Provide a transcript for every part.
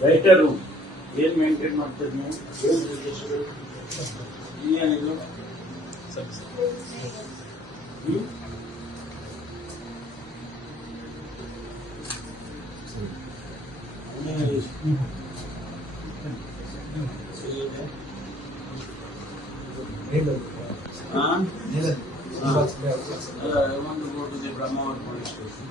Lighter room ಏನ್ maintain ಮಾಡ್ತೀರಿ ನೀವು ಒಂದು Brahmavar police station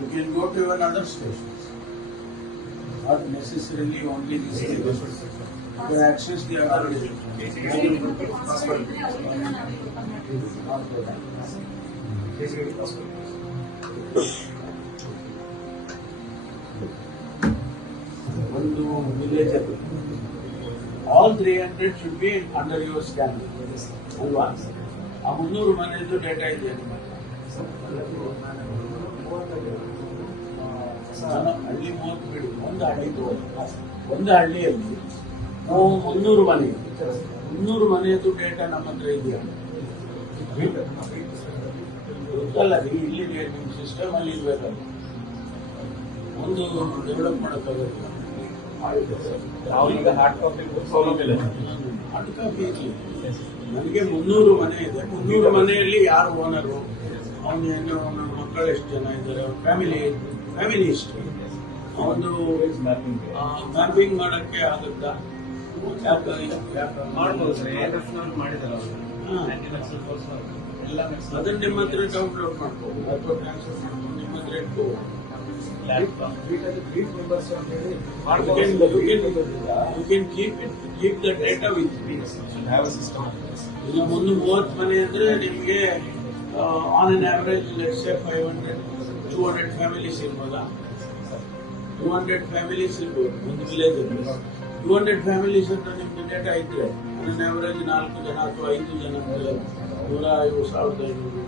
You can go to another station. Not necessarily only this station. You can access the other station. ಅದು. All three hundred should be under your scan ಅಲ್ವಾ? ಆ ಮುನ್ನೂರು ಮನೆಯದ್ದು data ಇದೆಯಾ ನಿಮ್ಮ ಹಳ್ಳಿ ಮೂವತ್ತು ಬಿಡಿ, ಒಂದು ಹಳ್ಳಿ ಒಂದು ಹಳ್ಳಿಯಲ್ಲಿ ನಾವು ಮುನ್ನೂರು ಮನೆ. ಮುನ್ನೂರು ಮನೆಯದ್ದು ಡೇಟಾ ನಮ್ಮ ಹತ್ರ ಇದೆಯಾ? ಗೊತ್ತಲ್ಲ ರೀ ಇಲ್ಲಿದೆ ನಿಮ್ಮ ಸಿಸ್ಟಮ್ ಅಲ್ಲಿ ಇರ್ಬೇಕಲ್ಲ ಒಂದು ಡೆವಲಪ್ ಮಾಡೋಕ್ಕಾಗಲ್ಲ. ನಾವು ಈಗ ಹಾರ್ಡ್ ಕಾಪಿ ಸೌಲಭ್ಯ ಇಲ್ಲ. ಹಾರ್ಡ್ ಕಾಪಿ ಇರ್ಲಿ ನನಗೆ ಮುನ್ನೂರು ಮನೆ ಇದೆ. ಮುನ್ನೂರು ಮನೆಯಲ್ಲಿ ಯಾರು ಓನರು? ಅವನು ಏನು ಅವನ ಮಕ್ಕಳು ಎಷ್ಟು ಜನ ಇದ್ದಾರೆ? ಫ್ಯಾಮಿಲಿ ಫ್ಯಾಮಿಲಿ ಇಷ್ಟು ಅವನು ಮ್ಯಾಪಿಂಗ್ ಮಾಡೋಕ್ಕೆ ಆಗುತ್ತಾ? ಅವರು. ಅದನ್ನ ನಿಮ್ಮ ಹತ್ರ ಡೌನ್ಲೋಡ್ ಮಾಡ್ಬೋದು. ಅಥವಾ ಟ್ರಾನ್ಸ್ಫರ್ ಮಾಡ್ಬೋದು. ನಿಮ್ಮ ಹತ್ರ ಇಟ್ಕೋಬೋದು. Laptop You can, you can, you can keep it, keep the data with you. Have a system ಈಗ ಮುನ್ನೂರ ಮೂವತ್ತು ಮನೆ ಅಂದ್ರೆ ನಿಮಗೆ on an average let's five hundred two hundred families ಇರ್ಬೋದಾ two hundred families ಇರ್ಬೋದು ಒಂದು ವಿಲೇಜ್ ಅಲ್ಲಿ ಟೂ ಹಂಡ್ರೆಡ್ ಫ್ಯಾಮಿಲೀಸ್ ಅಂತ ನಿಮ್ಗೆ ಡೇಟಾ ಇದ್ರೆ ಆನ್ ಅನ್ ಆವರೇಜ್ ನಾಲ್ಕು ಜನ ಅಥವಾ ಐದು ಜನ ಅಂದ್ರೆ ನೂರ ಐವತ್ತು ಸಾವಿರದ ಐನೂರು